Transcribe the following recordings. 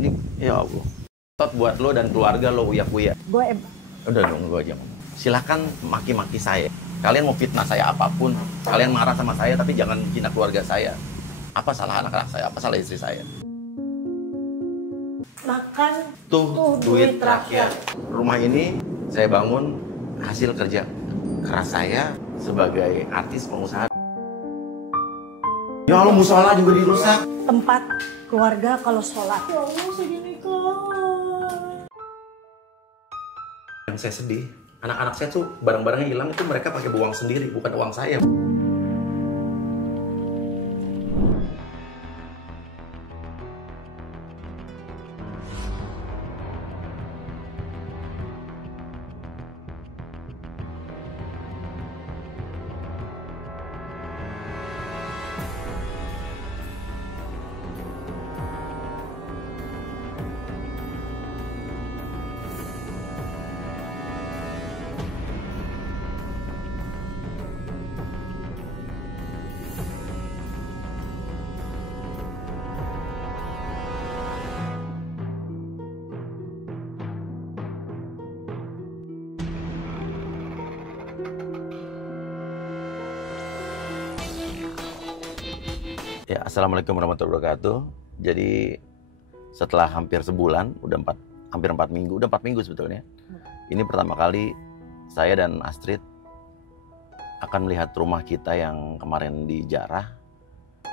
Ini ya Allah. Tot buat lo dan keluarga lo uya-uya. Udah dong, gue aja ngomong. Silahkan maki-maki saya. Kalian mau fitnah saya apapun, kalian marah sama saya, tapi jangan hina keluarga saya. Apa salah anak-anak saya? Apa salah istri saya? Makan Tuh duit rakyat. Rumah ini saya bangun hasil kerja keras saya sebagai artis pengusaha. Ya Allah, musola juga dirusak. Tempat keluarga kalau sholat. Ya Allah, segini kan. Yang saya sedih, anak-anak saya tuh barang-barangnya hilang itu mereka pakai uang sendiri, bukan uang saya. Ya, assalamualaikum warahmatullahi wabarakatuh. Jadi setelah hampir sebulan, hampir 4 minggu, udah 4 minggu sebetulnya. Ini pertama kali saya dan Astrid akan melihat rumah kita yang kemarin dijarah.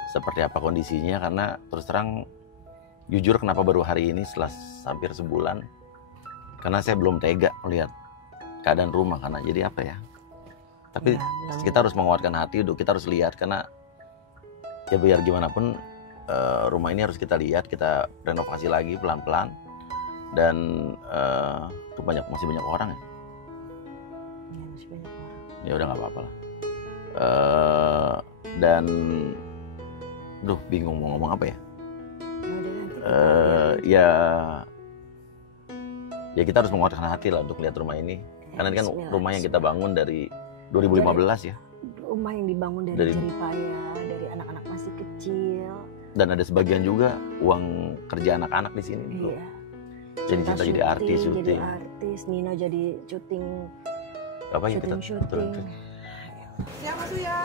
Seperti apa kondisinya, karena terus terang jujur kenapa baru hari ini setelah hampir sebulan. Karena saya belum tega melihat keadaan rumah, karena jadi apa ya. Tapi kita harus menguatkan hati, kita harus lihat, karena ya biar gimana pun rumah ini harus kita lihat, kita renovasi lagi pelan-pelan. Dan itu masih banyak orang ya? Ya, masih banyak orang. Ya udah nggak apa-apa lah. Dan bingung mau ngomong apa ya? Ya kita harus menguatkan hati lah untuk lihat rumah ini. Karena ini kan rumah yang kita bangun dari 2015 ya. Rumah yang dibangun dari jerih payah, dari anak-anak masih kecil. Dan ada sebagian juga uang kerja anak-anak di sini. Iya. Jadi kita jadi artis, syuting. Jadi artis, Nino jadi syuting. Apa ya kita? Syuting. Siang Mas Uya.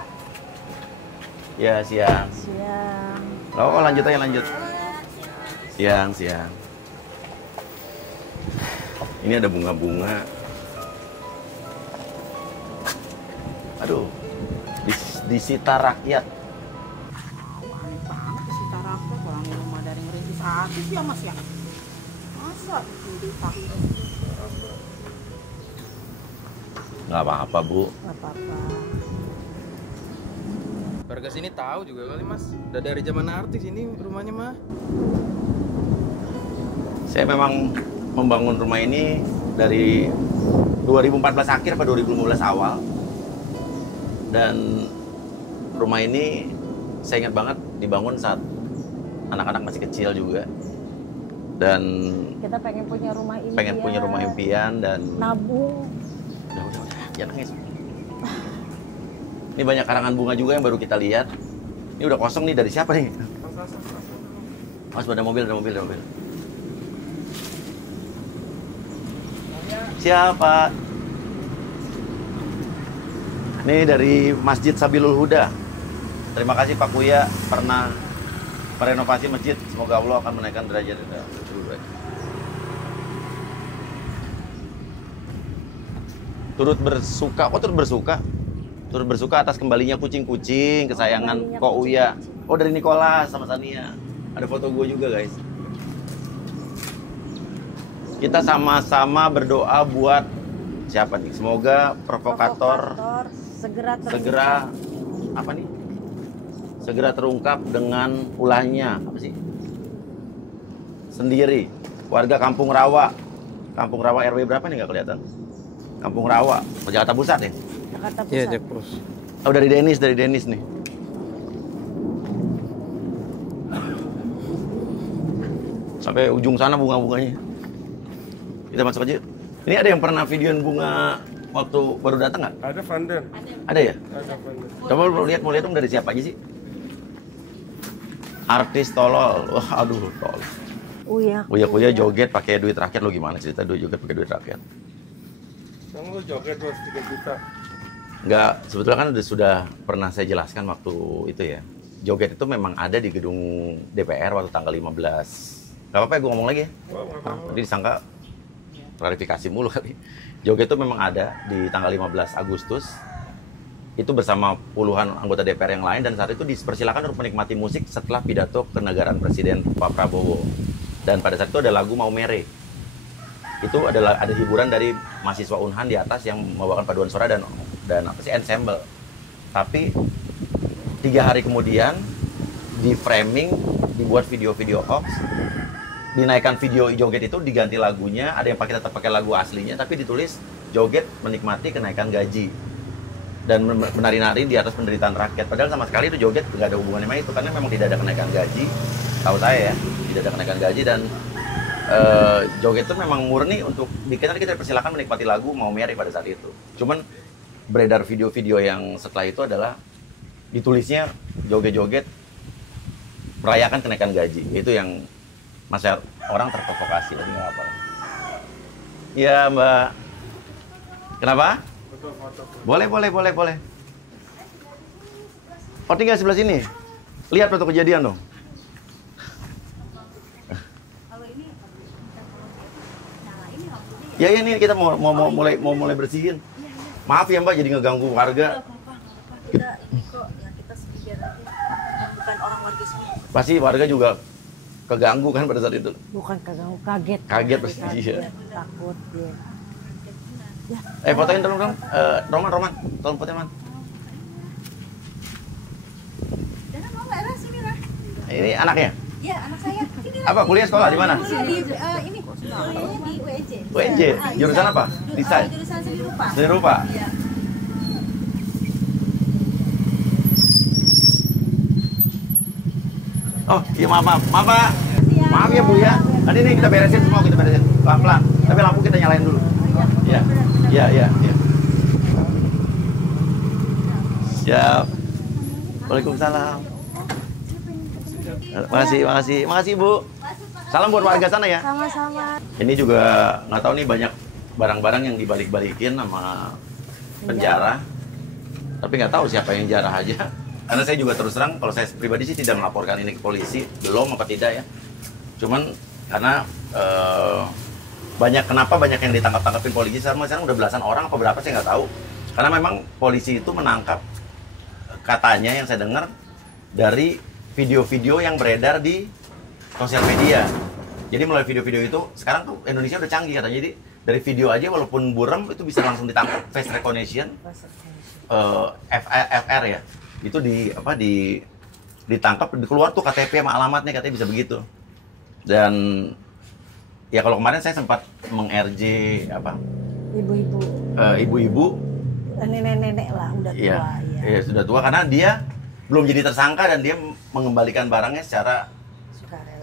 Ya siang. Siang. Oh lanjut aja lanjut. Siang. Ini ada bunga-bunga. Aduh, disita rakyat. Aneh banget disita rakyat, orang di rumah dari ngerintis artis ya Mas ya. Masa disita? Nggak apa-apa Bu. Gak apa-apa. Warga sini tahu juga kali Mas. Udah dari zaman artis ini rumahnya mah. Saya memang membangun rumah ini dari 2014 akhir atau 2015 awal. Dan rumah ini saya ingat banget dibangun saat anak-anak masih kecil juga. Dan Kita pengen punya rumah impian. pengen punya rumah impian dan nabung. Udah, jangan nangis. Ini banyak karangan bunga juga yang baru kita lihat. Ini udah kosong nih, dari siapa nih? Mas, ada mobil. Siapa? Ini dari Masjid Sabilul Huda. Terima kasih Pak Kuya pernah merenovasi masjid. Semoga Allah akan menaikkan derajat. Turut bersuka atas kembalinya kucing-kucing kesayangan Ko Uya. Oh, dari Nicholas sama Sania. Ada foto gue juga guys. Kita sama-sama berdoa buat siapa nih? Semoga provokator segera terungkap dengan ulahnya. Apa sih? Sendiri. Warga Kampung Rawa RW berapa nih nggak kelihatan? Kampung Rawa, Jakarta Pusat ya? Jakarta Pusat. Iya, Jack Pros. Oh, dari Dennis nih. Sampai ujung sana bunga-bunganya. Kita masuk aja. Ini ada yang pernah videoin bunga waktu baru datang nggak? Ada Vanden. Ada ya? Ada Vanden. Coba mau lihat dong dari siapa aja sih? Artis tolol. Wah, aduh, tolol. Uya joget pakai duit rakyat. Lo gimana cerita joget pakai duit rakyat? Kan lo joget bos 3 juta. Enggak, sebetulnya kan sudah pernah saya jelaskan waktu itu ya. Joget itu memang ada di gedung DPR waktu tanggal 15. Gak apa-apa ya gue ngomong lagi ya? Nanti disangka klarifikasi mulu kali. Joget itu memang ada di tanggal 15 Agustus. Itu bersama puluhan anggota DPR yang lain. Dan saat itu dipersilakan untuk menikmati musik setelah pidato kenegaraan Presiden Pak Prabowo. Dan pada saat itu ada lagu Mau Mere. Itu adalah ada hiburan dari mahasiswa Unhan di atas yang membawakan paduan suara dan apa sih ensemble. Tapi 3 hari kemudian di framing, dibuat video-video hoax, dinaikkan video joget itu, diganti lagunya, ada yang tetap pakai lagu aslinya tapi ditulis joget menikmati kenaikan gaji dan menari-nari di atas penderitaan rakyat. Padahal sama sekali itu joget nggak ada hubungannya sama itu, karena memang tidak ada kenaikan gaji, tahu saya ya, tidak ada kenaikan gaji. Dan joget itu memang murni untuk kita persilakan menikmati lagu Mau Mere pada saat itu. Cuman beredar video-video yang setelah itu adalah ditulisnya joget-joget merayakan kenaikan gaji. Itu yang masa orang terprovokasi, tapi nggak apa. Iya Mbak. Kenapa? Boleh. Oh tinggal sebelah sini. Lihat foto kejadian dong. Ya ini kita mau mulai bersihin. Maaf ya Mbak, jadi ngeganggu warga. Kita ini kok ya, kita sekedar aja, bukan orang warga sini. Pasti warga juga keganggu kan pada saat itu. Bukan keganggu, kaget. Kaget pasti, iya. Takut dia. Fotoin tolong. Roman, tolong fotoin Man. Dana mau nggak Ra? Sini Ra. Ini anaknya? Iya anak saya. Sini Ra. Apa kuliah sekolah di mana? Kuliah di ini kuliahnya di UNJ. UNJ. Jurusan apa? Desain. Jurusan seni rupa. Seni rupa. Iya. Oh, iya maaf Pak. Maaf ya Bu ya. Nanti nih kita beresin semua, pelan-pelan. Tapi lampu kita nyalain dulu. Iya. Siap. Waalaikumsalam. Makasih Bu. Salam buat warga sana ya. Sama-sama. Ini juga nggak tahu nih, banyak barang-barang yang dibalik-balikin sama penjara. Tapi nggak tahu siapa yang jarah aja. Karena saya juga terus terang, kalau saya pribadi sih tidak melaporkan ini ke polisi, belum apa tidak ya. Cuman karena kenapa banyak yang ditangkap-tangkapin polisi sekarang udah belasan orang apa berapa saya nggak tahu. Karena memang polisi itu menangkap, katanya yang saya dengar, dari video-video yang beredar di sosial media. Jadi melalui video-video itu, sekarang tuh Indonesia udah canggih katanya. Jadi dari video aja walaupun buram itu bisa langsung ditangkap, face recognition, FR ya. Itu ditangkap, keluar tuh KTP sama alamatnya, katanya bisa begitu. Dan ya kalau kemarin saya sempat meng-RJ ibu-ibu, nenek-nenek lah udah tua. Iya, sudah tua karena dia belum jadi tersangka dan dia mengembalikan barangnya secara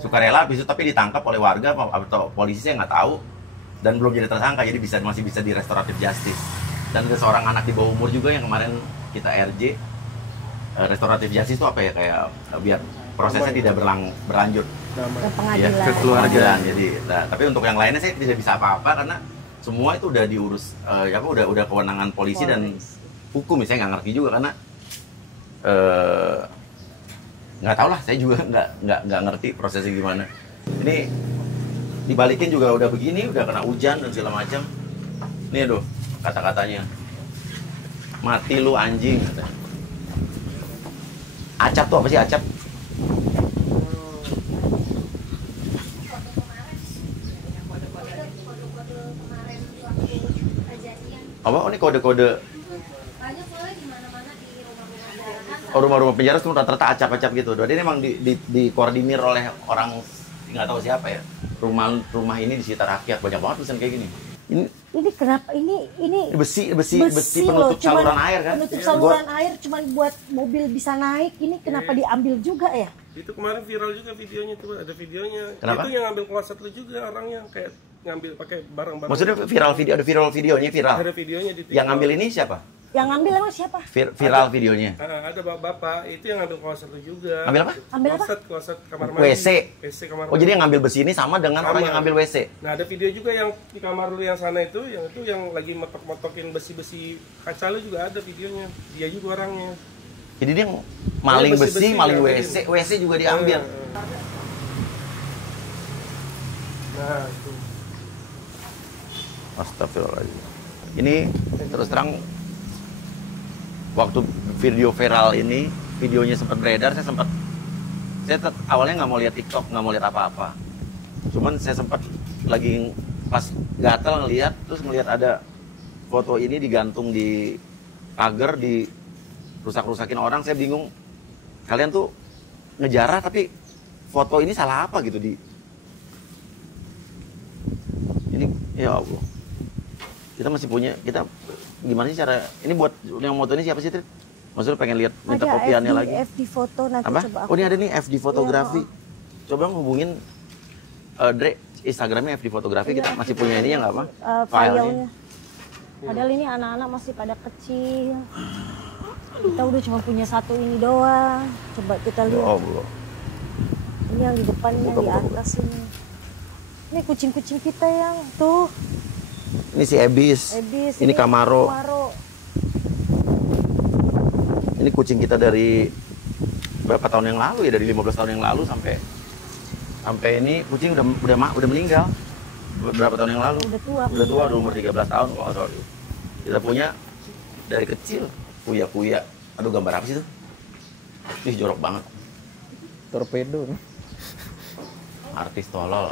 sukarela, tapi ditangkap oleh warga atau polisi, saya nggak tahu, dan belum jadi tersangka, jadi masih bisa di restoratif justice. Dan ada seorang anak di bawah umur juga yang kemarin kita RJ. Restoratif justice itu apa ya, kayak biar prosesnya tidak berlanjut ke pengadilan. Ya, ke keluarga. Jadi tapi untuk yang lainnya saya tidak bisa apa-apa karena semua itu udah diurus udah kewenangan polisi dan hukum. Saya nggak ngerti juga karena nggak tahu lah, saya juga nggak ngerti prosesnya gimana. Ini dibalikin juga udah begini, udah kena hujan dan segala macam. Ini aduh, kata-katanya mati lu anjing katanya. Acap tuh apa sih acap? Apa? Oh ini kode-kode. Oh, rumah-rumah penjara itu rata-rata acap-acap gitu. Jadi ini memang dikoordinir oleh orang nggak tahu siapa ya. Rumah ini disita rakyat, banyak banget tulisan kayak gini. Ini kenapa ini besi loh, penutup saluran air kan? Penutup saluran air cuman buat mobil bisa naik. Ini kenapa diambil juga ya? Itu kemarin viral juga videonya tuh, ada videonya. Kenapa? Itu yang ngambil kloset lu juga orangnya, kayak ngambil pakai barang-barang. Maksudnya viral video, ada viral videonya viral. Ada videonya di TikTok. Yang ngambil ini siapa? Yang ngambil emang siapa? Viral videonya. Ada bapak itu yang ngambil kloset lu juga. Ngambil apa? Ambil apa? Kloset kamar mandi. WC. WC kamar Oh, jadi yang ngambil besi ini sama dengan orang yang ngambil WC. Nah, ada video juga yang di kamar lu yang sana itu yang lagi motok-motokin besi-besi kaca lu juga ada videonya. Dia juga orangnya. Jadi dia maling besi-besi besi, maling yang WC, WC juga diambil. Nah, itu. Astagfirullahaladzim. Ini terus terang waktu video viral ini, videonya sempat beredar, saya awalnya nggak mau lihat TikTok, nggak mau lihat apa-apa. Cuman saya sempat lagi pas gatel ngelihat, terus ngelihat ada foto ini digantung di pagar, di rusak-rusakin orang. Saya bingung, kalian tuh ngejarah tapi foto ini salah apa gitu di ini. Ya Allah, kita masih punya, kita gimana sih cara ini buat yang moto ini siapa sih, Trit? Maksudnya pengen lihat minta Ada kopiannya lagi. FD foto nanti Apa? coba aku. Oh, ini ada nih FD fotografi. Iya, Coba hubungin Dre, Instagramnya FD fotografi, kita masih punya ini ya nggak apa? Filenya. Padahal ini anak-anak masih pada kecil. Kita udah cuma punya satu ini doang. Coba kita lihat. Oh, belum. Ini yang di depannya, Buka, di buka, atas ini. Ini kucing-kucing kita yang tuh. Ini si Ebis. Ini Camaro. Ini kucing kita dari berapa tahun yang lalu ya, dari 15 tahun yang lalu sampai ini kucing udah meninggal. Berapa tahun yang lalu? Udah tua, udah umur 13 tahun. Oh, sorry. Kita punya dari kecil. Kuya. Aduh, gambar apa sih itu? Ih, jorok banget. Torpedo. Artis tolol.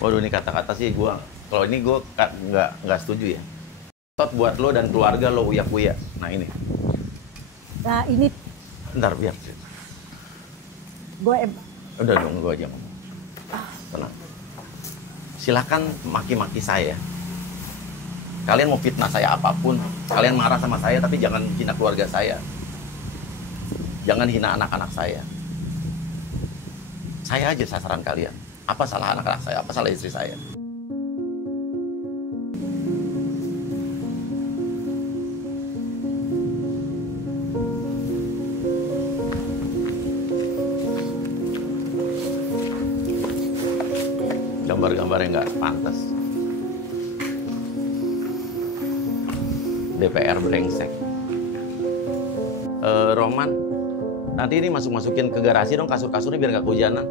Waduh, ini kata-kata sih gua. Kalau ini gua nggak setuju ya. Tot buat lo dan keluarga lo uya-kuya. Nah, ini. Nah, ini Bentar, biar. gue Udah dong, gua aja ngomong. Tenang. Silakan maki-maki saya. Kalian mau fitnah saya apapun, kalian marah sama saya, tapi jangan hina keluarga saya. Jangan hina anak-anak saya. Saya aja sasaran kalian. Apa salah anak-anak saya? Apa salah istri saya? Gambar-gambar yang nggak pantas. DPR brengsek. Roman, nanti ini masukin ke garasi dong kasur-kasurnya biar nggak kehujanan.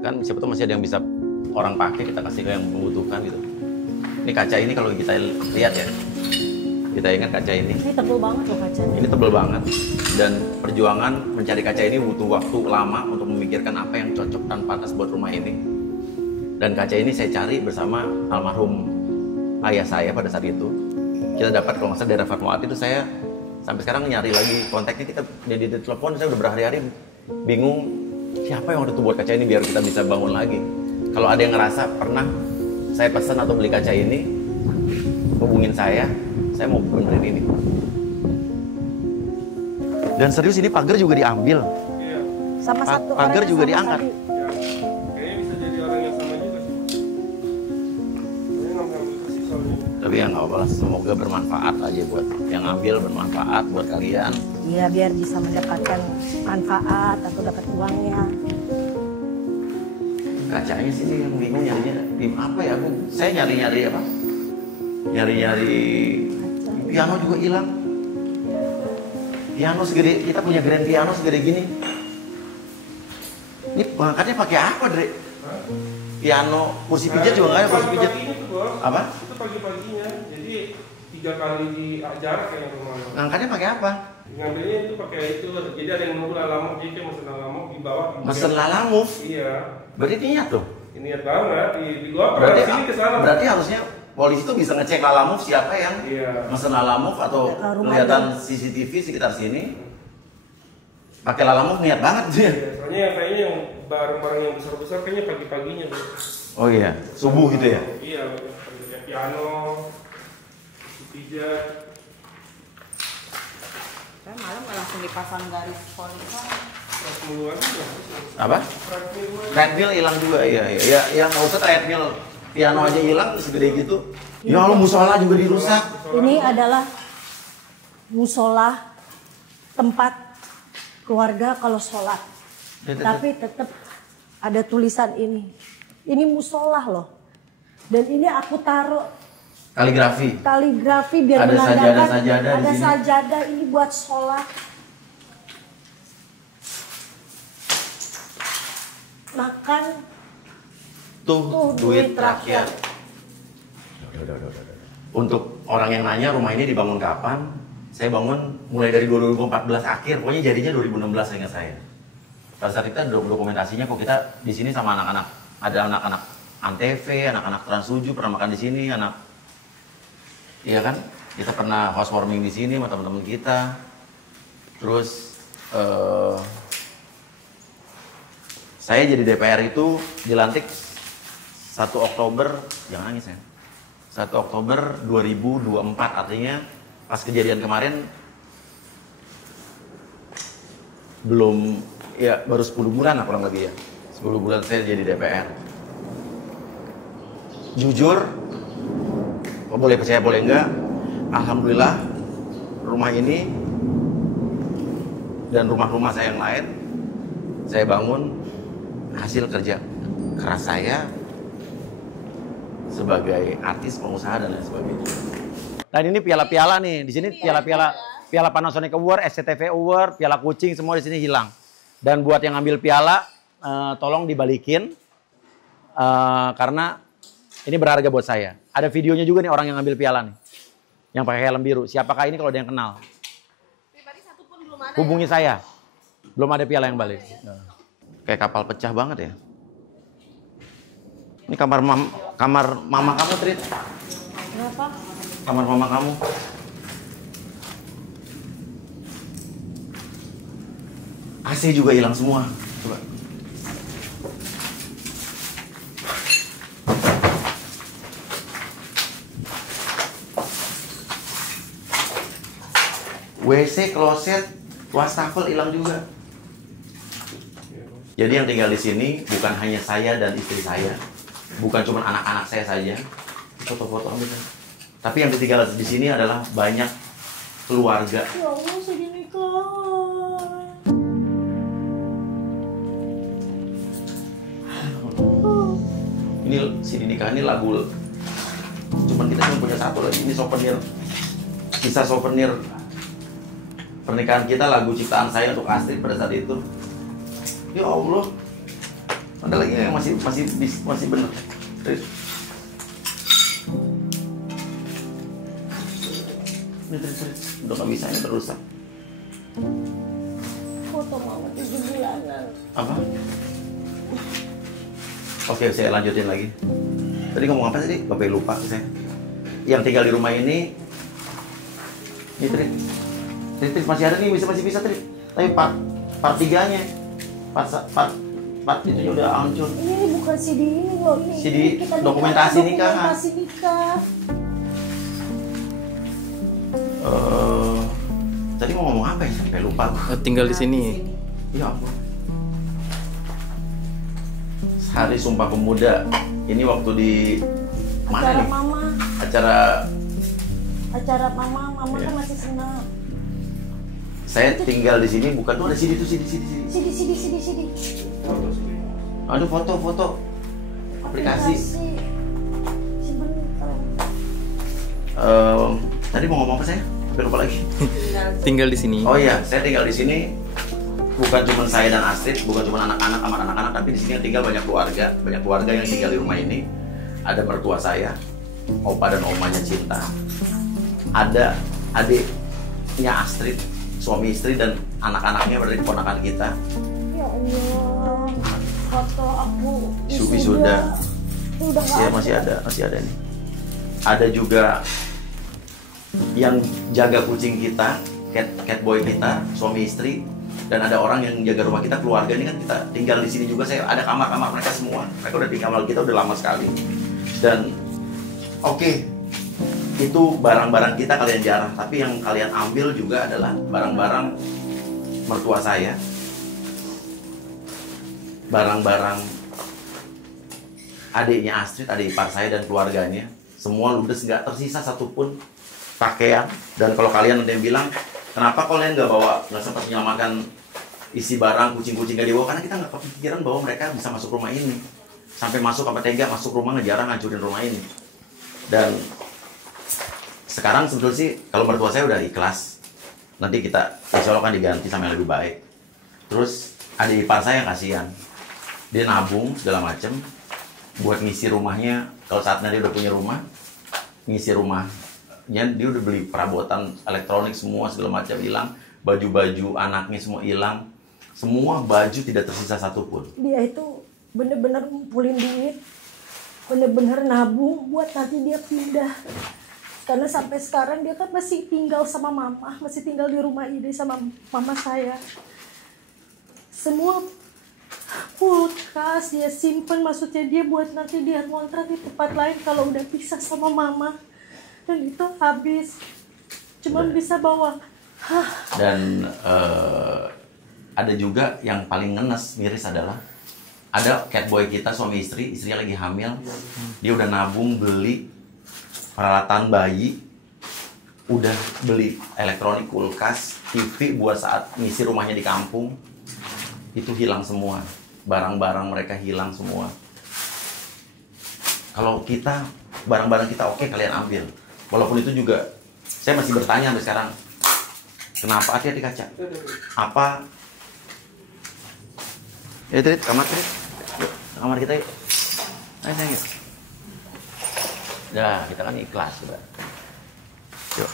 Kan siapa tahu masih ada yang bisa orang pakai, kita kasih ke yang membutuhkan gitu. Ini kaca ini kalau kita lihat ya, kita ingat kaca ini. Ini tebel banget loh kacanya. Ini tebel banget, dan perjuangan mencari kaca ini butuh waktu lama untuk memikirkan apa yang cocok dan pantas buat rumah ini. Dan kaca ini saya cari bersama almarhum ayah saya pada saat itu. Kita dapat kalau nggak salah daerah Fatmawati itu, saya sampai sekarang nyari lagi kontaknya, kita di telepon, saya udah berhari-hari bingung siapa yang waktu itu buat kaca ini biar kita bisa bangun lagi. Kalau ada yang ngerasa pernah saya pesan atau beli kaca ini, hubungin saya mau benerin ini. Dan serius ini pagar juga diambil. Iya. Sama satu Pagar orang juga sama diangkat. tadi. Ya. Kayaknya bisa jadi orang yang sama juga sih. Ini ngambil sih soalnya. Tapi ya nggak apa-apa, semoga bermanfaat aja buat yang ambil, bermanfaat buat kalian. Iya, biar bisa mendapatkan manfaat atau dapat uangnya. Kacanya sini yang bingung nyarinya di apa ya? Saya nyari-nyari apa? Nyari-nyari piano juga hilang. Piano segede, kita punya grand piano segede gini. Ini pengangkatnya pakai apa, Dre? Piano, kursi pijat juga nggak ada, kursi pijat. Pagi-pagi itu, Bos. Apa? Itu pagi-paginya. Jadi 3 kali di jarak kayak rumahnya. Ngangkatnya pakai apa? Ngambilnya itu pakai itu. Jadi ada yang nunggu lalamove, jadi kayak mesen lalamove di bawah. Mesen lalamove. Iya. Berarti niat tuh. Ini niat banget di gua Berarti, sini ke sana. berarti harusnya polisi tuh bisa ngecek lalamove siapa yang Iya. mesen lalamove atau kelihatan CCTV sekitar sini. Pakai lalamove niat banget dia. Iya, soalnya yang kayaknya yang barang-barang yang besar-besar kayaknya pagi-paginya, Bos. Oh iya, subuh gitu ya. Iya, kayak piano, pijat. Saya malam nggak langsung dipasang garis polisi. Muluan juga. Apa? Treadmill hilang juga, iya. Ya nggak usah treadmill. piano aja hilang segede gitu. Ya Allah, musola juga dirusak. Ini adalah musola tempat keluarga kalau sholat. Tapi tetap ada tulisan ini. Ini musola loh. Dan ini aku taruh kaligrafi biar Ada menandakan sajadah-sajadah di ada sini. sajadah ini buat sholat. Makan Tuh duit terakhir. Udah. Untuk orang yang nanya rumah ini dibangun kapan? Saya bangun mulai dari 2014 akhir, pokoknya jadinya 2016 seingat saya. Pada saat kita dokumentasinya kok kita di sini sama anak-anak, ada anak-anak Antv, anak-anak Trans 7 pernah makan di sini, iya kan? Kita pernah housewarming di sini sama teman-teman kita. Terus saya jadi DPR itu dilantik 1 Oktober, jangan nangis ya. 1 Oktober 2024, artinya pas kejadian kemarin belum, ya baru 10 bulan lah kurang lebih ya. 10 bulan saya jadi DPR. Jujur, boleh percaya boleh enggak, alhamdulillah rumah ini dan rumah-rumah saya yang lain saya bangun hasil kerja keras saya sebagai artis, pengusaha dan lain sebagainya. Dan ini piala-piala nih, di sini piala Panasonic Award, SCTV Award, piala kucing semua di sini hilang. Dan buat yang ngambil piala, tolong dibalikin karena ini berharga buat saya. Ada videonya juga nih orang yang ngambil piala nih, yang pakai helm biru. Siapakah ini kalau ada yang kenal? Hubungi saya. Belum ada piala yang balik. Kayak kapal pecah banget ya. Ini kamar mama kamu, Trit. Kenapa? Kamar mama kamu. AC juga hilang semua. Coba. WC, kloset, wastafel hilang juga. Jadi yang tinggal di sini bukan hanya saya dan istri saya, bukan cuma anak-anak saya saja. Foto-foto ambil. Tapi yang tinggal di sini adalah banyak keluarga. Ya Allah, segini kan. Ini CD nikah ini lagu, cuman kita cuma punya satu lagi. Ini souvenir, kisah souvenir pernikahan kita, lagu ciptaan saya untuk Astrid pada saat itu. Ya Allah, ada lagi yang masih benar. Ini udah nggak bisa, ini berusak. Foto mama 7 bulanan. Apa? Oke, saya lanjutin lagi. Tadi ngomong apa tadi? Sampai lupa saya. Yang tinggal di rumah ini Trit masih ada nih, masih bisa Trit. Tapi part 3-nya, part itu udah hancur. Ini bukan CD ini loh, ini. CD kita dokumentasi nikahan. Dokumentasi nikah. Tadi mau ngomong apa ya? Sampai lupa. Tinggal di sini. Ya ampun. Hari Sumpah Pemuda. Ini waktu di mana Acara nih? mama. Acara mama Iya. kan masih senang. Saya tinggal di sini, bukan tuh ada CD tuh CD. CD. Aduh, foto aplikasi. Sebentar. Tadi mau ngomong apa saya? Sampai lupa lagi. Tinggal di sini. Oh iya, saya tinggal di sini bukan cuma saya dan Astrid, bukan cuma anak-anak, kamar anak-anak, tapi di sini yang tinggal banyak keluarga yang tinggal di rumah ini. Ada mertua saya, opa dan omanya Cinta. Ada adiknya Astrid, suami istri dan anak-anaknya berarti keponakan kita. Ya Allah, foto aku Wisuda. Udah nggak Ya ada. masih ada nih. Ada juga yang jaga kucing kita, cat boy kita, suami istri, dan ada orang yang jaga rumah kita, keluarga ini kan kita tinggal di sini juga. Saya ada kamar mereka semua. Mereka udah tinggal sama kita udah lama sekali. Dan oke, itu barang-barang kita kalian jarang, tapi yang kalian ambil juga adalah barang-barang mertua saya, barang-barang adiknya Astrid, adik ipar saya dan keluarganya, semua ludes, nggak tersisa satupun pakaian. Dan kalau kalian ada yang bilang, kenapa kalian nggak bawa, nggak sempat menyelamatkan isi barang, kucing-kucing nggak dibawa, karena kita nggak kepikiran bahwa mereka bisa masuk rumah ini. Sampai masuk apa tega, masuk rumah ngejarang ngancurin rumah ini. Dan sekarang sebetulnya sih, kalau mertua saya udah ikhlas. Nanti kita, insya Allah kan diganti sama yang lebih baik. Terus adik ipar saya yang kasihan. Dia nabung segala macem buat ngisi rumahnya. Kalau saatnya dia udah punya rumah, ngisi rumahnya, dia udah beli perabotan elektronik semua segala macam hilang, baju-baju anaknya semua hilang, semua baju tidak tersisa satupun. Dia itu bener-bener ngumpulin duit, bener-bener nabung buat nanti dia pindah. Karena sampai sekarang dia kan masih tinggal sama mama, masih tinggal di rumah ini sama mama saya. Semua kulkas dia simpen, maksudnya dia buat nanti dia ngontrak di tempat lain kalau udah pisah sama mama. Dan itu habis, cuma bisa bawa. Dan ada juga yang paling ngenes miris adalah ada catboy kita, suami istri, istrinya lagi hamil, dia udah nabung beli peralatan bayi, udah beli elektronik, kulkas, TV buat saat ngisi rumahnya di kampung, itu hilang semua. Barang-barang mereka hilang semua. Kalau kita, barang-barang kita oke, kalian ambil. Walaupun itu juga, saya masih bertanya sampai sekarang, kenapa? Hati-hati kaca. Apa? Ya, Trit, kamar Trit. Yuk, kamar kita yuk. Ayo, sayang. Dah, kita kan ikhlas sudah. Yuk.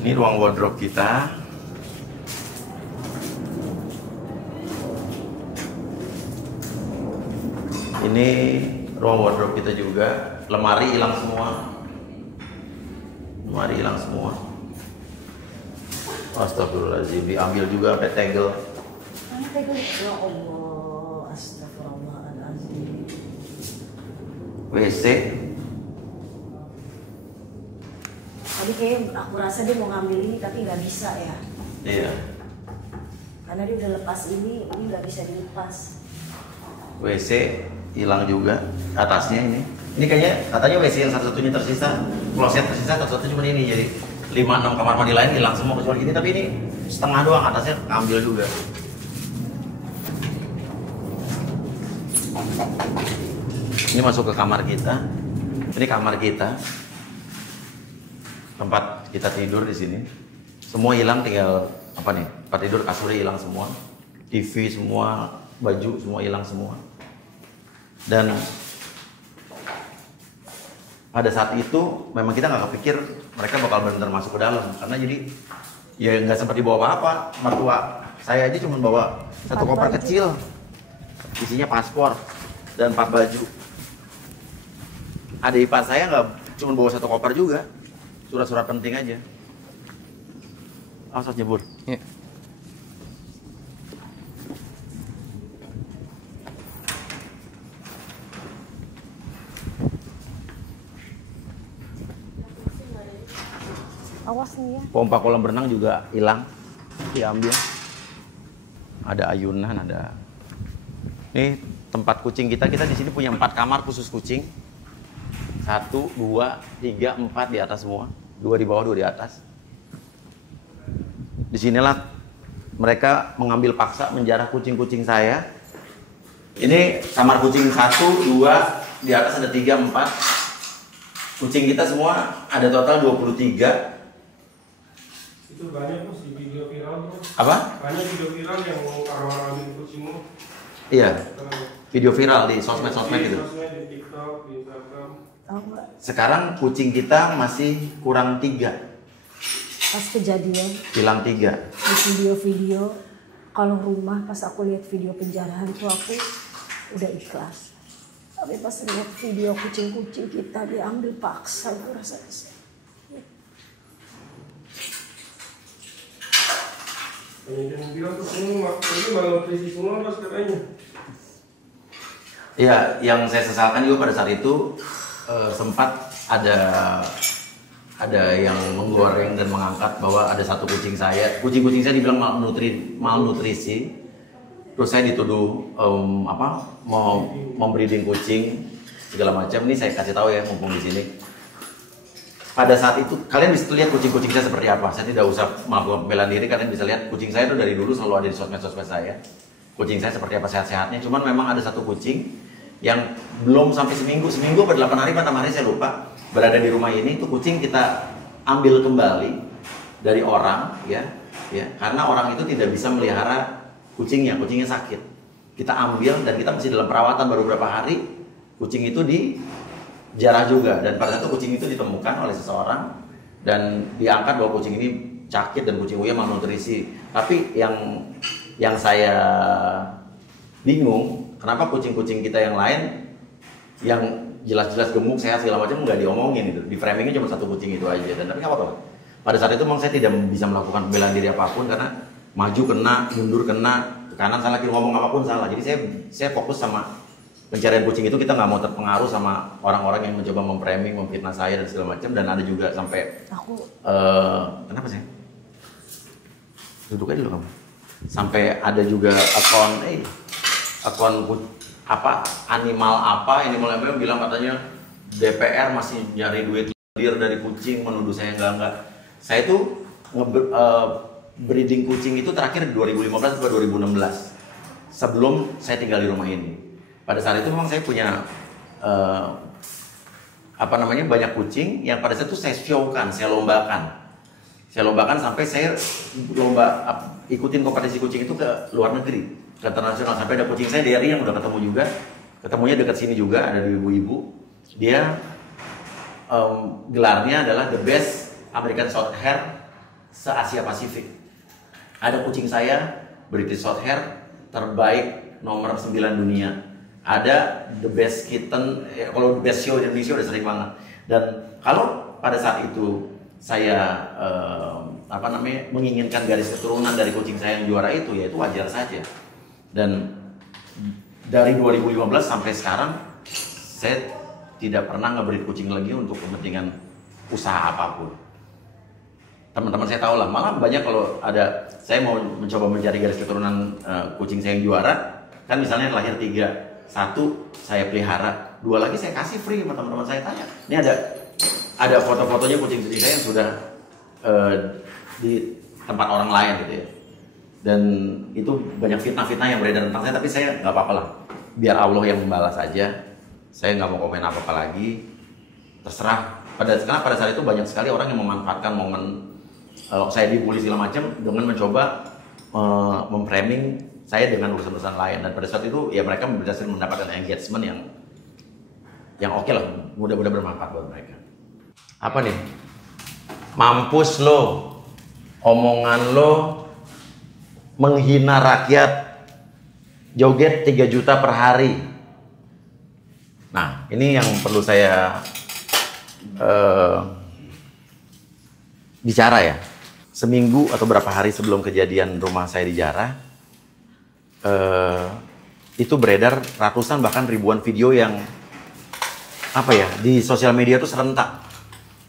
Ini ruang wardrobe kita. Ini ruang wardrobe kita juga. Lemari hilang semua. Lemari hilang semua. Astagfirullahaladzim, diambil juga sampai tegel. Ya Allah, astagfirullahaladzim. WC. Tadi kayak aku rasa dia mau ngambil ini tapi nggak bisa ya. Iya. Karena dia udah lepas ini nggak bisa dilepas. WC hilang juga atasnya ini. Ini kayaknya katanya WC yang satu-satunya tersisa, kloset tersisa satu-satunya cuma ini. Jadi 5-6 kamar mandi lain hilang semua kecuali ini, tapi ini setengah doang, atasnya ngambil juga. Ini masuk ke kamar kita. Ini kamar kita. Tempat kita tidur di sini. Semua hilang, tinggal apa nih? Tempat tidur, kasurnya hilang semua. TV semua, baju semua hilang semua. Dan pada saat itu memang kita nggak kepikir mereka bakal benar-benar masuk ke dalam, karena jadi ya nggak sempat dibawa apa-apa. Mertua saya aja cuma bawa satu koper kecil, isinya paspor dan 4 baju. Adik ipar saya nggak cuma bawa satu koper juga, surat-surat penting aja. Awas nyebur. Ya. Awas nih ya. Pompa kolam renang juga hilang, diambil. Ada ayunan, ada. Nih tempat kucing kita di sini punya 4 kamar khusus kucing. 1, 2, 3, 4 di atas semua. 2 di bawah, 2 di atas. Disinilah mereka mengambil paksa menjarah kucing-kucing saya. Ini kamar kucing 1, 2, di atas ada 3, 4. Kucing kita semua ada total 23. Itu banyak Mas di video viral tuh. Apa? Banyak video viral yang orang-orang ambil kucingmu. Iya, video viral di sosmed-sosmed gitu. Di sosmed, di TikTok, di Instagram. Tahu nggak? Sekarang kucing kita masih kurang 3, Pas kejadian hilang 3. di video-video kalau rumah, pas aku lihat video penjarahan itu aku udah ikhlas. Tapi pas lihat video kucing-kucing kita diambil paksa, aku rasa kesel. Banyak yang bilang tuh semua, ini malah nutrisi semua Mas katanya. Iya, yang saya sesalkan juga pada saat itu sempat ada ada yang menggoreng dan mengangkat bahwa ada satu kucing saya dibilang malnutrisi. Terus saya dituduh mau membreeding kucing segala macam. Ini saya kasih tahu ya mumpung di sini. Pada saat itu kalian bisa lihat kucing-kucing saya seperti apa. Saya tidak usah melakukan pembelaan diri, kalian bisa lihat kucing saya itu dari dulu selalu ada di sosmed saya. Kucing saya seperti apa sehat-sehatnya. Cuman memang ada satu kucing yang belum sampai seminggu atau 8 hari, 6 hari saya lupa, berada di rumah ini. Itu kucing kita ambil kembali dari orang ya karena orang itu tidak bisa melihara kucingnya sakit. Kita ambil dan kita masih dalam perawatan baru beberapa hari. Kucing itu dijarah juga, dan pada saat itu kucing itu ditemukan oleh seseorang dan diangkat bahwa kucing ini sakit dan kucing Uya malnutrisi. Tapi yang saya bingung, kenapa kucing-kucing kita yang lain yang jelas-jelas gemuk, sehat segala macam nggak diomongin gitu. Di framingnya cuma satu kucing itu aja. Dan tapi nggak apa-apa. Pada saat itu memang saya tidak bisa melakukan pembelaan diri apapun karena maju kena, mundur kena, ke kanan salah, kiri ngomong apapun salah. Jadi saya fokus sama pencarian kucing itu. Kita nggak mau terpengaruh sama orang-orang yang mencoba memframing, memfitnah saya dan segala macam. Dan ada juga sampai kenapa sih? Duduk aja dulu kamu. Sampai ada juga akun animal bilang katanya DPR masih nyari duit dari kucing, menuduh saya enggak. Saya tuh breeding kucing itu terakhir 2015 atau 2016 sebelum saya tinggal di rumah ini. Pada saat itu memang saya punya banyak kucing yang pada saat itu saya showkan, saya lombakan sampai saya ikutin kompetisi kucing itu ke luar negeri, ke internasional. Sampai ada kucing saya Derry yang udah ketemu juga, ketemunya dekat sini juga, ada ibu-ibu. Dia gelarnya adalah the best American Shorthair se-Asia Pasifik. Ada kucing saya British Shorthair terbaik nomor 9 dunia. Ada the best kitten, kalau the best show di Indonesia udah sering banget. Dan kalau pada saat itu saya menginginkan garis keturunan dari kucing saya yang juara itu, ya itu wajar saja. Dan dari 2015 sampai sekarang saya tidak pernah nge-breed kucing lagi untuk kepentingan usaha apapun. Teman-teman saya tahu lah, malah banyak kalau ada saya mau mencoba mencari garis keturunan kucing saya yang juara, kan misalnya lahir 3, 1 saya pelihara, 2 lagi saya kasih free sama teman-teman saya. Tanya, ini ada foto-fotonya kucing-kucing saya yang sudah di tempat orang lain gitu ya. Dan itu banyak fitnah-fitnah yang beredar tentang saya, tapi saya nggak apa-apa lah. Biar Allah yang membalas aja. Saya nggak mau komen apa-apa lagi. Terserah. Karena pada saat itu banyak sekali orang yang memanfaatkan momen saya dibully segala macam dengan mencoba memframing saya dengan urusan-urusan lain. Dan pada saat itu ya mereka berhasil mendapatkan engagement yang oke lah. Mudah-mudahan bermanfaat buat mereka. Apa nih? Mampus lo. Omongan lo menghina rakyat, joget 3 juta per hari. Nah, ini yang perlu saya bicara ya. Seminggu atau berapa hari sebelum kejadian rumah saya dijarah, itu beredar ratusan bahkan ribuan video yang di sosial media itu serentak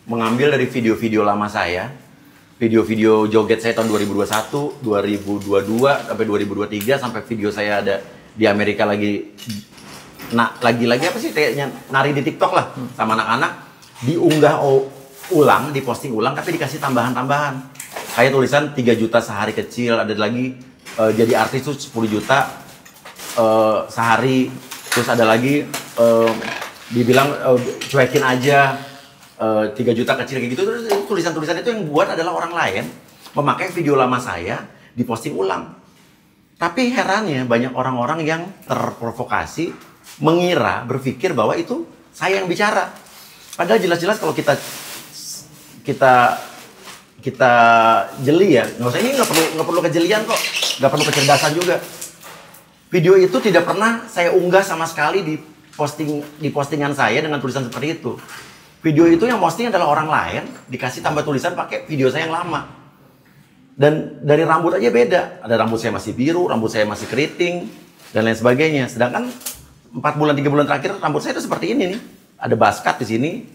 mengambil dari video-video lama saya. Video-video joget saya tahun 2021, 2022, sampai 2023, sampai video saya ada di Amerika lagi apa sih kayaknya nari di TikTok lah sama anak-anak, diunggah ulang, diposting ulang, tapi dikasih tambahan-tambahan. Kayak tulisan 3 juta sehari kecil, ada lagi jadi artis tuh 10 juta sehari, terus ada lagi dibilang cuekin aja 3 juta kecil kayak gitu. Tulisan-tulisan itu yang buat adalah orang lain memakai video lama saya diposting ulang. Tapi herannya banyak orang-orang yang terprovokasi berpikir bahwa itu saya yang bicara. Padahal jelas-jelas kalau kita jeli ya, nggak perlu kejelian kok, nggak perlu kecerdasan juga. Video itu tidak pernah saya unggah sama sekali di postingan saya dengan tulisan seperti itu. Video itu yang posting adalah orang lain, dikasih tambah tulisan pakai video saya yang lama. Dan dari rambut aja beda. Ada rambut saya masih biru, rambut saya masih keriting, dan lain sebagainya. Sedangkan 3 bulan terakhir rambut saya itu seperti ini nih. Ada baskat di sini,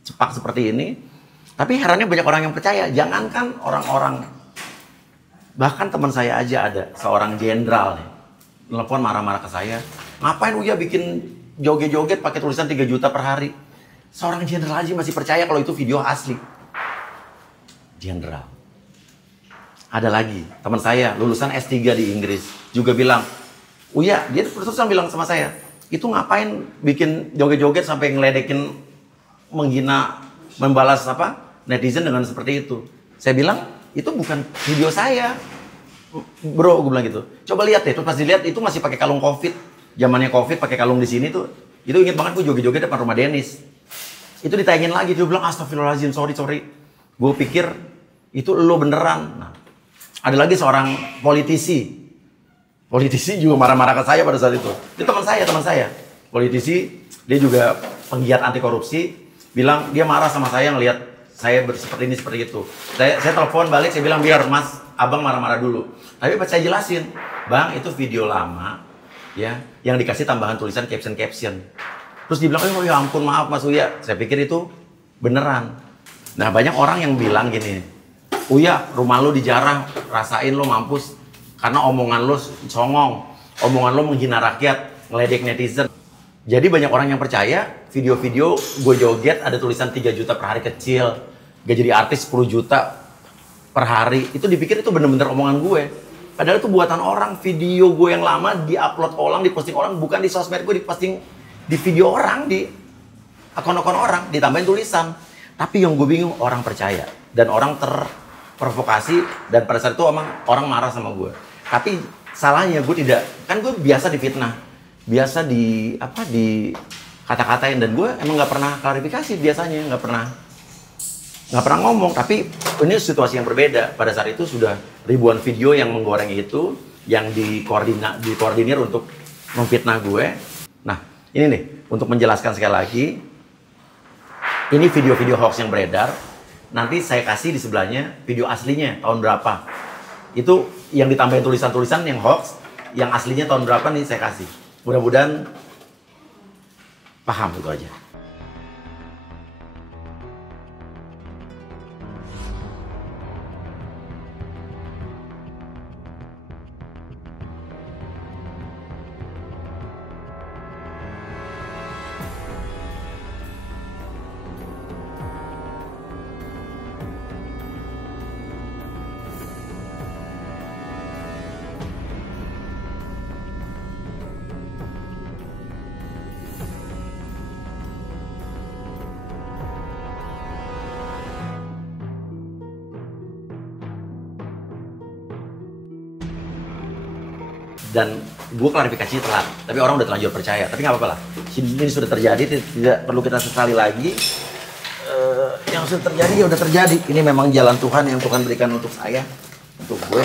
cepak seperti ini. Tapi herannya banyak orang yang percaya. Jangankan orang-orang, bahkan teman saya aja ada seorang jenderal nih, telepon marah-marah ke saya. Ngapain Uya bikin joget-joget pakai tulisan 3 juta per hari? Seorang jenderal aja masih percaya kalau itu video asli. Jenderal. Ada lagi teman saya lulusan S3 di Inggris juga bilang, Uya, dia terus bilang sama saya, itu ngapain bikin joget-joget sampai ngeledekin, menghina, membalas netizen dengan seperti itu. Saya bilang, itu bukan video saya. Bro, gue bilang gitu. Coba lihat deh, tuh pas dilihat itu masih pakai kalung Covid. Zamannya Covid pakai kalung di sini tuh. Itu inget banget gue joget-joget depan rumah Dennis. Itu ditayangin lagi, dia bilang astagfirullahaladzim, sorry. Gue pikir itu lo beneran. Nah, ada lagi seorang politisi. Politisi juga marah-marah ke saya pada saat itu. Itu teman saya. Politisi, dia juga penggiat anti korupsi, bilang dia marah sama saya ngelihat saya seperti ini seperti itu. Saya telepon balik, saya bilang biar Mas, Abang marah-marah dulu. Tapi pas saya jelasin, Bang itu video lama, ya, yang dikasih tambahan tulisan caption. Terus dibilang, oh ya ampun maaf Mas Uya. Saya pikir itu beneran. Nah banyak orang yang bilang gini, Uya rumah lu dijarah, rasain lu mampus. Karena omongan lo songong, omongan lo menghina rakyat, ngeledek netizen. Jadi banyak orang yang percaya video-video gue joget ada tulisan 3 juta per hari kecil, gak jadi artis 10 juta per hari. Itu dipikir itu bener-bener omongan gue. Padahal itu buatan orang, video gue yang lama diupload orang, diposting orang, bukan di sosmed gue, diposting di video orang, di akun-akun orang, ditambahin tulisan. Tapi yang gue bingung, orang percaya. Dan orang terprovokasi, dan pada saat itu orang marah sama gue. Tapi salahnya gue tidak, kan gue biasa difitnah, biasa di kata-katain, dan gue emang nggak pernah klarifikasi biasanya, nggak pernah ngomong. Tapi ini situasi yang berbeda. Pada saat itu sudah ribuan video yang menggoreng itu, yang dikoordinir untuk memfitnah gue. Nah ini nih untuk menjelaskan sekali lagi, ini video-video hoax yang beredar. Nanti saya kasih di sebelahnya video aslinya tahun berapa. Itu yang ditambahin tulisan-tulisan yang hoax, yang aslinya tahun berapa nih saya kasih. Mudah-mudahan paham itu aja. Dan gue klarifikasi telat, tapi orang udah terlanjur percaya. Tapi nggak apa-apa lah, ini sudah terjadi, tidak perlu kita sesali lagi. Yang sudah terjadi ya udah terjadi. Ini memang jalan Tuhan yang Tuhan berikan untuk saya, untuk gue.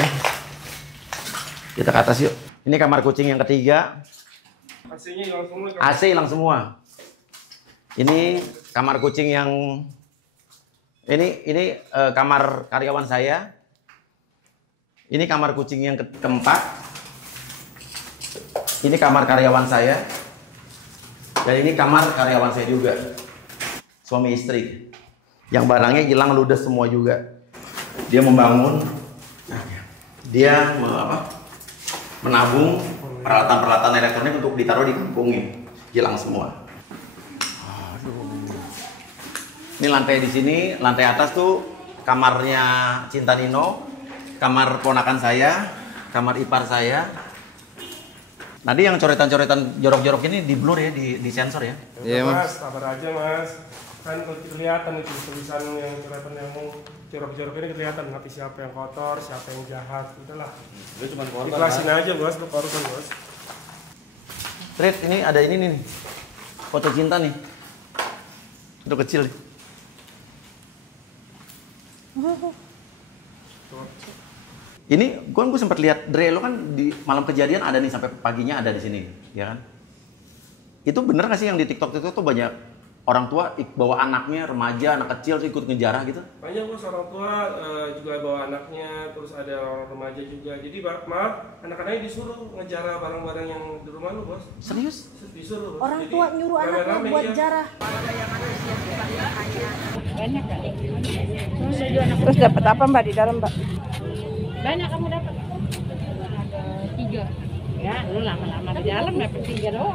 Kita ke atas yuk. Ini kamar kucing yang ketiga. AC-nya hilang semua. AC hilang semua. Ini kamar kucing yang ini kamar karyawan saya. Ini kamar kucing yang keempat. Ini kamar karyawan saya. Dan ini kamar karyawan saya juga. Suami istri. Yang barangnya hilang ludes semua juga. Dia membangun. Dia menabung peralatan-peralatan elektronik untuk ditaruh di kampungnya. Hilang semua. Ini lantai di sini, lantai atas tuh kamarnya Cinta Nino, kamar ponakan saya, kamar ipar saya. Tadi yang coretan-coretan jorok-jorok ini di blur ya, di sensor ya. Iya Mas, sabar aja Mas. Kan kelihatan itu tulisan yang coretan yang mau jorok-jorok ini kelihatan nanti siapa yang kotor, siapa yang jahat. Udahlah. Gue cuma korban. Ikhlasin aja Bos, lu korban Bos. Trit, ini ada ini nih. Foto cinta nih. Itu kecil. Ini gue sempat lihat Dre lo kan di malam kejadian ada nih sampai paginya ada di sini, ya kan? Itu bener gak sih yang di TikTok itu tuh banyak orang tua bawa anaknya, remaja, anak kecil tuh ikut ngejarah gitu? Banyak bos, orang tua juga bawa anaknya, terus ada orang remaja juga. Jadi maaf, anak-anaknya disuruh ngejarah barang-barang yang di rumah lu bos. Serius? Disuruh bos. Orang Jadi, tua nyuruh anaknya rame-rame, buat iya. jarah. Terus dapat apa Mbak di dalam Mbak? Banyak kamu dapat? Ada 3. Ya, lu lama-lama di dalam dapat 3 doang.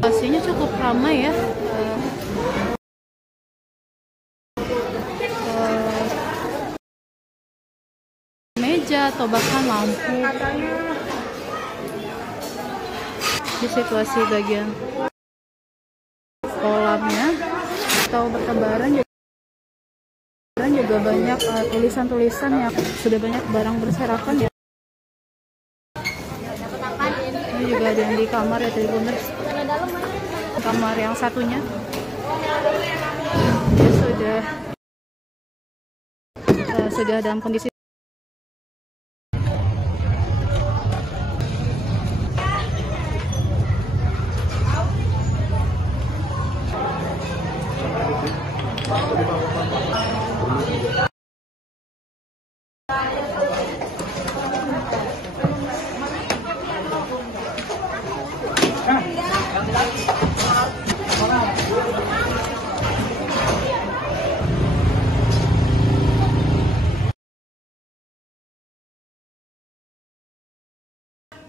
Pastinya cukup ramai ya. Meja atau bahkan lampu. Di situasi bagian kolamnya atau bertebaran juga banyak tulisan-tulisan yang sudah banyak barang berserakan ya. Ini juga ada yang di kamar ya Tribuners. Kamar yang satunya dia sudah dalam kondisi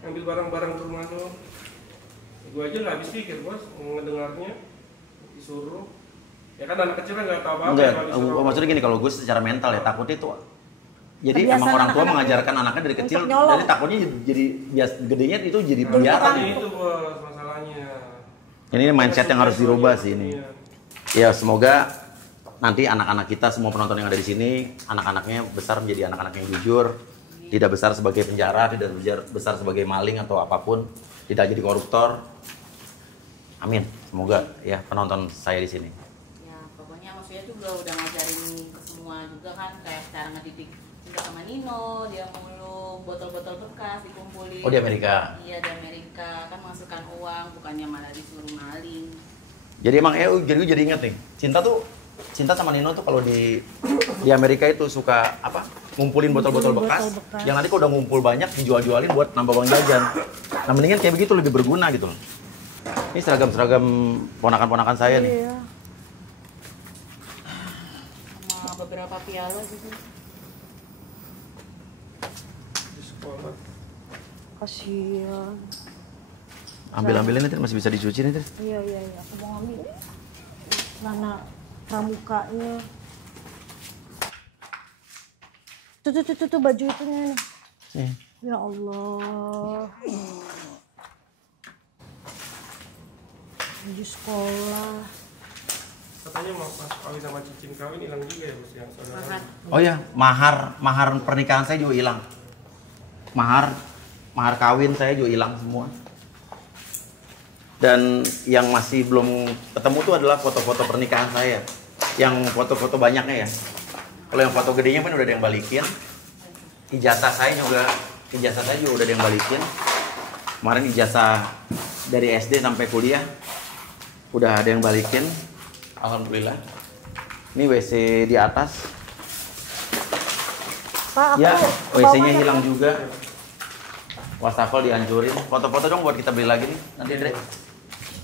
Ambil barang-barang ke rumah lo. Gue aja nggak habis pikir bos, ngedengarnya disuruh. Ya kan anak kecil kan nggak tahu apa-apa. Enggak, ya, kalau disuruh. maksudnya gini, kalau gue secara mental ya takutnya itu. Jadi Kebiasaan emang orang tua anak-anak mengajarkan anaknya dari kecil, untuk nyolong. jadi takutnya jadi gedenya itu jadi Nah, biasa. itu bos masalahnya. Ini mindset yang harus dirubah sih ini. Iya. Ya semoga nanti anak-anak kita, semua penonton yang ada di sini, anak-anaknya besar menjadi anak-anak yang jujur, tidak besar sebagai penjara, tidak besar sebagai maling atau apapun, tidak jadi koruptor. Amin. Semoga ya penonton saya di sini. Ya pokoknya maksudnya juga udah ngajarin ke semua juga kan, kayak cara ngedidik Cinta sama Nino, dia mulu botol-botol bekas dikumpulin. Oh, di Amerika? Iya di Amerika, kan menghasilkan uang, bukannya malah disuruh maling. Jadi emang jadi inget nih, Cinta sama Nino tuh kalau di Amerika itu suka apa? Ngumpulin botol-botol bekas, yang nanti kalau udah ngumpul banyak dijual-jualin buat nambah uang jajan. Nah mendingan kayak begitu lebih berguna gitu loh. Ini seragam-seragam ponakan-ponakan saya nih. Iya. Sama beberapa piala gitu. Di sekolah. Kasihan. Ambil-ambilin nih, masih bisa dicuci nih. Iya. Aku mau ambil celana pramukanya. Tuh baju itunya nih. Nih. Ya Allah. Baju sekolah. Katanya mau pas kawin sama cincin kawin hilang juga ya mas yang saudara. Oh ya, mahar pernikahan saya juga hilang. Mahar kawin saya juga hilang semua. Dan yang masih belum ketemu tuh adalah foto-foto pernikahan saya. Yang foto-foto banyaknya ya. Kalau yang foto gedenya kan udah ada yang balikin. Ijazah saya juga udah ada yang balikin. Kemarin ijazah dari SD sampai kuliah udah ada yang balikin. Alhamdulillah. Ini WC di atas. Pak, aku Ya, ke WC-nya bawah ya. hilang juga. Wastafel dihancurin. Foto-foto dong buat kita beli lagi nih. Nanti Andre.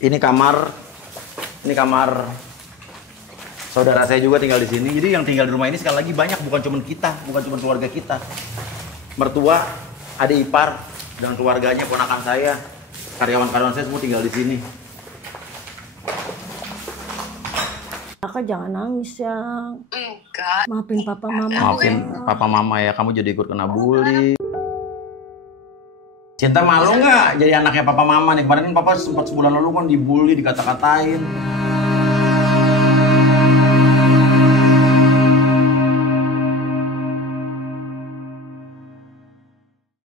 Ini kamar saudara saya juga tinggal di sini. Jadi yang tinggal di rumah ini sekali lagi banyak, bukan cuma kita, bukan cuma keluarga kita. Mertua, adik ipar dan keluarganya, ponakan saya, karyawan-karyawan saya semua tinggal di sini. Kakak jangan nangis ya. Enggak. Maafin papa mama. Maafin papa mama ya, kamu jadi ikut kena bully. Cinta malu nggak jadi anaknya papa mama nih? Kemarin kan papa sempat sebulan lalu kan dibully, dikata-katain.